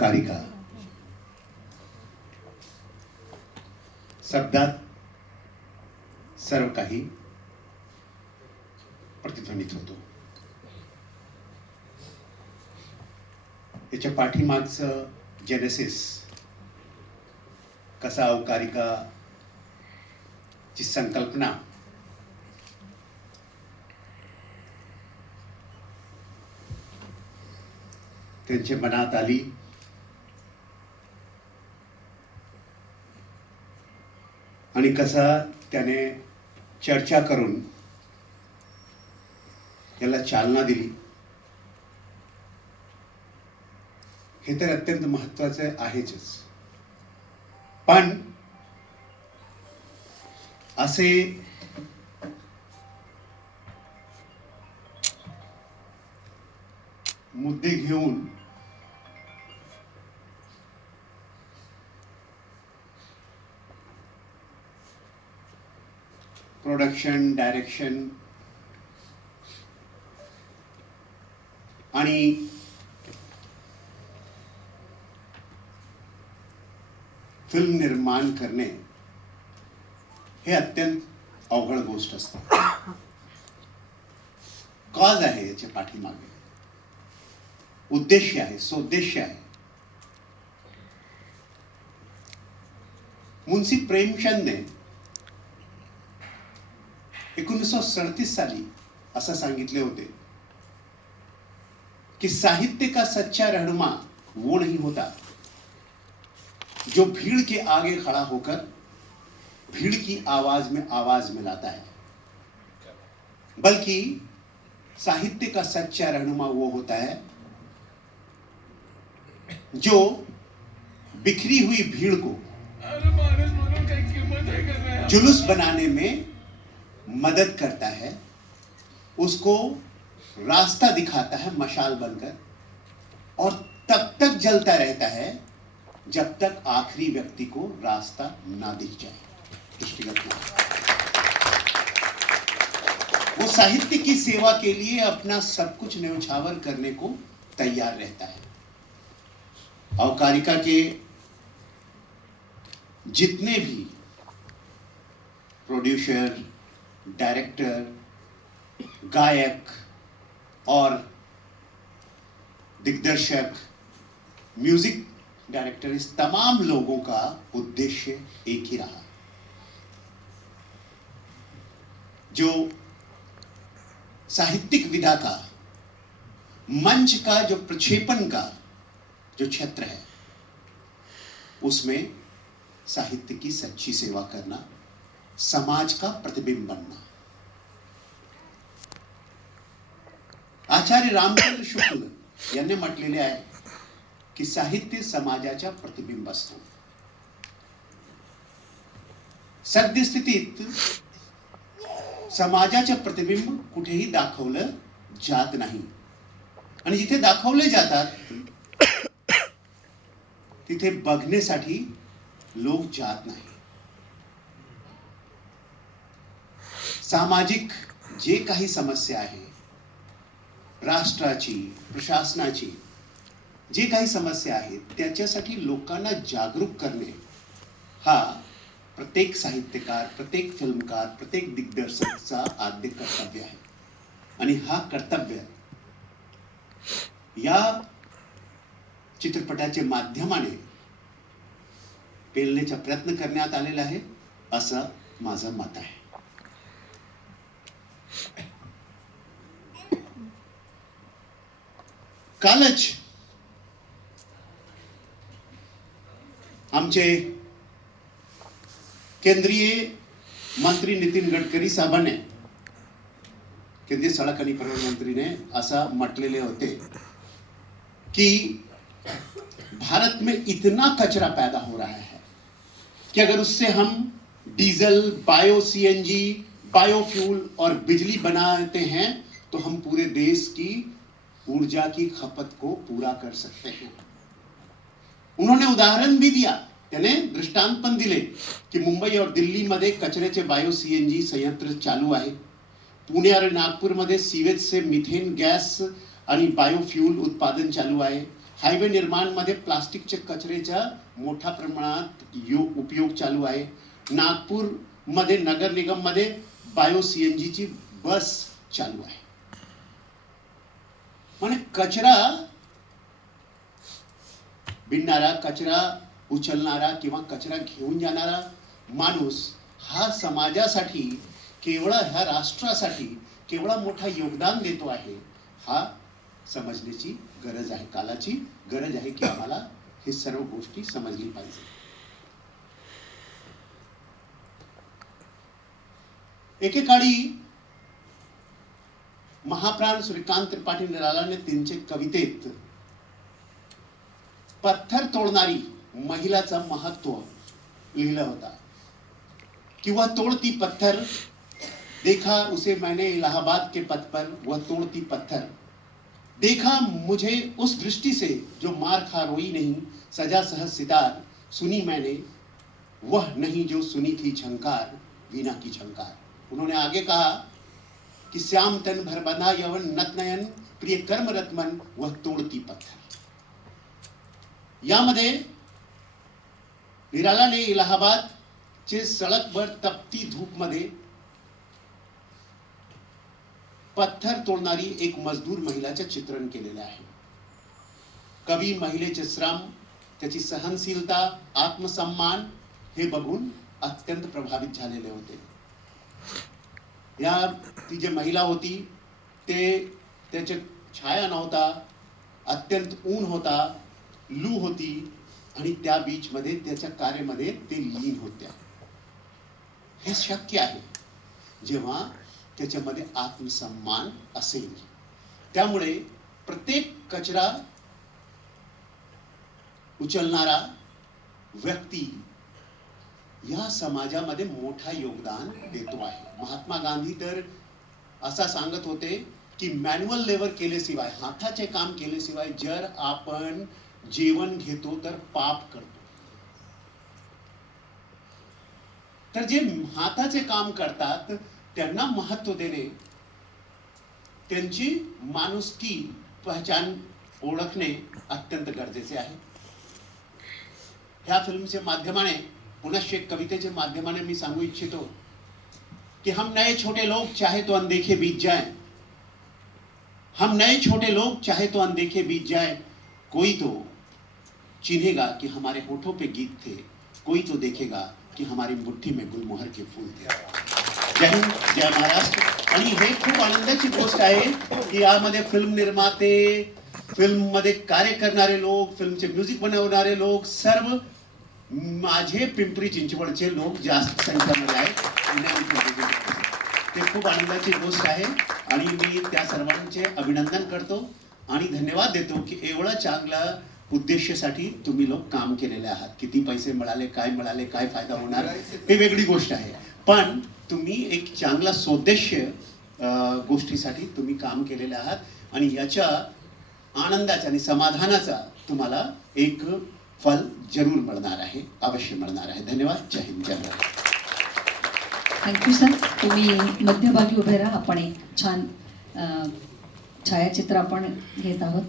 अवकारिका शब्दात सर्व काही प्रतिध्वनित होतो. याच्या पाठीमागचं जेनेसिस कसा अवकारिका ची संकल्पना त्यांच्या मनात आली. आणि कसा त्याने चर्चा करून याला चालना दिली. हे तर अत्यंत महत्वाचं आहेच पण असे मुद्दे घेऊन प्रोडक्शन डायरेक्शन आणि फिल्म निर्माण करणे हे अत्यंत अवघड गोष्ट असते. कॉज आहे याच्या पाठीमागे. उद्देश आहे सोद्देश्य आहे. मुन्सी प्रेमचंदने एकोणीसशे सडतीस साली असं सांगितले होते कि साहित्य का सच्चा रहनुमा वो नहीं होता. जो भीड़ के आगे खड़ा होकर भीड़ की आवाज़ में आवाज़ मिलाता है बल्कि साहित्य का सच्चा रहनुमा वो होता है जो बिखरी हुई भीड़ को जुलूस बनाने में मदद करता है, उसको रास्ता दिखाता है मशाल बनकर, और तब तक जलता रहता है जब तक आखिरी व्यक्ति को रास्ता ना दिख जाए। वो साहित्य की सेवा के लिए अपना सब कुछ न्यौछावर करने को तैयार रहता है। अवकारिका के जितने भी प्रोड्यूसर डायरेक्टर, गायक और दिग्दर्शक, म्यूज़िक डायरेक्टर, इस तमाम लोगों का उद्देश्य एक ही रहा। जो साहित्यिक विधा का, मंच का, जो प्रक्षेपण का, जो क्षेत्र है, उसमें साहित्य की सच्ची सेवा करना समाज का प्रतिबिंब बनना। आचार्य रामचंद्र शुक्ल यांनी म्हटलेले आहे की साहित्य समाजाच्या प्रतिबिंब असतो. सद्यस्थितीत समाजाचे प्रतिबिंब कुठेही दाखवलं जात नाही. आणि जिथे दाखवले जातात तिथे बघण्यासाठी लोक जात नाही. सामाजिक जे काही समस्या आहे राष्ट्राची प्रशासनाची जे काही समस्या आहेत त्याच्यासाठी लोकांना जागरूक करणे हा प्रत्येक साहित्यकार प्रत्येक फिल्मकार प्रत्येक दिग्दर्शकचा आद्य कर्तव्य आहे. आणि हा कर्तव्य या चित्रपटाच्या माध्यमाने पेलण्याचा प्रयत्न करण्यात आलेला आहे असं माझं मत आहे. कालच आमचे केंद्रीय मंत्री नितीन गडकरी साहेबांनी केंद्रीय सड़क आणि परिवहन मंत्रीने असा म्हटलेले होते कि भारत में इतना कचरा पैदा हो रहा है कि अगर उससे हम डीजल बायो सीएनजी बायोफ्यूल और बिजली बनाते हैं तो हम पूरे देश की ऊर्जा की खपत को पूरा कर सकते हैं। उन्होंने उदाहरण भी दिया त्याने दृष्टांत पण दिले, की मुंबई और दिल्लीमध्ये कचऱ्याचे बायो सीएनजी संयंत्र चालू आहे। पुणे आणि नागपूरमध्ये सीवेजचे मिथेन गॅस आणि बायोफ्यूल उत्पादन चालू आहे। हायवे निर्माणमध्ये प्लास्टिकच्या कचऱ्याचा मोठ्या प्रमाणात उपयोग चालू आहे। नागपूरमध्ये नगर निगम निगममध्ये बायो सीएनजीची बस चालू आहे. म्हणजे कचरा भिडणारा कचरा उचलणारा किंवा कचरा घेऊन जाणारा माणूस हा समाजासाठी केवळ ह्या राष्ट्रासाठी केवढा मोठा योगदान देतो आहे हा समजण्याची गरज आहे. कालाची गरज आहे की आम्हाला हे सर्व गोष्टी समजली पाहिजे. एकेकाळी महाप्राण श्रीकांत त्रिपाठी निरालाने त्यांचे कवितेत पत्थर तोडणारी महिलाचं महत्त्व लिहिलं होता. किंवा तोड़ती पत्थर देखा उसे मैंने इलाहाबाद के पथ पर वह तोड़ती पत्थर. देखा मुझे उस दृष्टि से जो मार खा रोई नहीं सजा सहज सितार. सुनी मैंने वह नहीं जो सुनी थी झंकार वीणा की झंकार. उन्होंने आगे कहा कि श्याम तन भर बना यवन नत नयन प्रिय कर्म रत्मन वह तोड़ती पत्थर। यामध्ये निरालाने इलाहाबाद चे सडकभर तपती धूपमध्ये पत्थर तोडणारी एक मजदूर महिलाचे चित्रण केलेलं आहे. कवी महिलेचे श्रम त्याची सहनशीलता आत्मसन्मान हे बघून अत्यंत प्रभावित झालेले होते. या ती जे महिला होती ते त्याचे छाया नव्हता अत्यंत ऊन होता लू होती आणि त्या बीचमध्ये त्याच्या कार्यामध्ये ते लीन होत्या. हे शक्य आहे. जेव्हा त्याच्यामध्ये आत्मसन्मान असेल. त्यामुळे प्रत्येक कचरा उचलणारा व्यक्ती या समाजामध्ये मोठा योगदान देतो आहे. महात्मा गांधी तर असा सांगत होते की मॅन्युअल लेबर केल्याशिवाय हाताचे काम केल्याशिवाय जर आपण जेवण घेतो तर पाप करतो. तर जे हाताचे काम करतात त्यांना महत्त्व देणे त्यांची माणुसकी पहचान ओळखणे अत्यंत गरजेचे आहे. ह्या फिल्मच्या माध्यमाने पुनश्च एक कवितेच्या माध्यमाने मी सांगू इच्छितो कि हम नए छोटे लोग चाहे तो अनदेखे बीत जाए। हम नए छोटे लोग चाहे तो अनदेखे बीत जाए। कोई तो चिन्हेगा कि हमारे होठों पे गीत थे। कोई तो देखेगा कि हमारी मुट्ठी में गुलमोहर के फूल थे। जय हिंद जय महाराष्ट्र। आणि हे खूप आनंदाची गोष्ट आहे की यामध्ये फिल्म निर्माते फिल्ममध्ये कार्य करणारे लोक फिल्मचे म्युझिक बनवणारे लोक सर्व माझे पिंपरी चिंचवडचे लोक जास्त संख्येमध्ये आहेत. ते खूप आनंदाची गोष्ट आहे. आणि मी त्या सर्वांचे अभिनंदन करतो. आणि धन्यवाद देतो की एवढा चांगला उद्देशासाठी तुम्ही लोक काम केलेले आहात. किती पैसे मिळाले काय मिळाले काय फायदा होणार हे वेगळी गोष्ट आहे. पण तुम्ही एक चांगला सोद्देश्य गोष्टीसाठी तुम्ही काम केलेले आहात. आणि याच्या आनंदाचा आणि समाधानाचा तुम्हाला एक फल जरूर मिळणार आहे अवश्य मिळणार आहे. धन्यवाद. जय हिंद. जय भारत. थँक्यू सर तुम्ही मध्यभागी उभे राहा. आपण एक छान छायाचित्र आपण घेत आहोत.